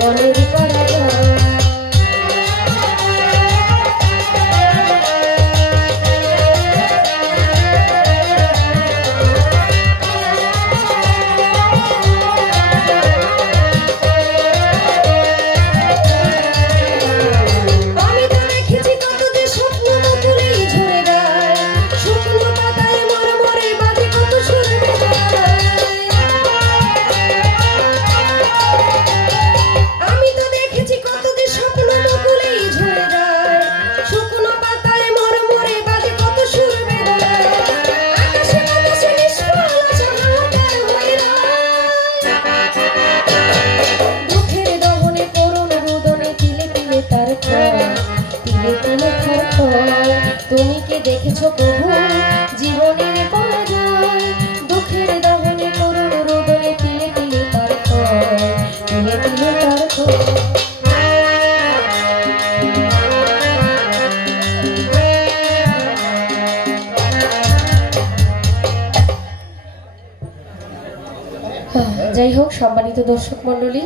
Hey. তুমি থাকো তুমি কে দেখেছ প্রভু? জীবনের দুঃখের যাই হোক সম্মানিত দর্শক মণ্ডলী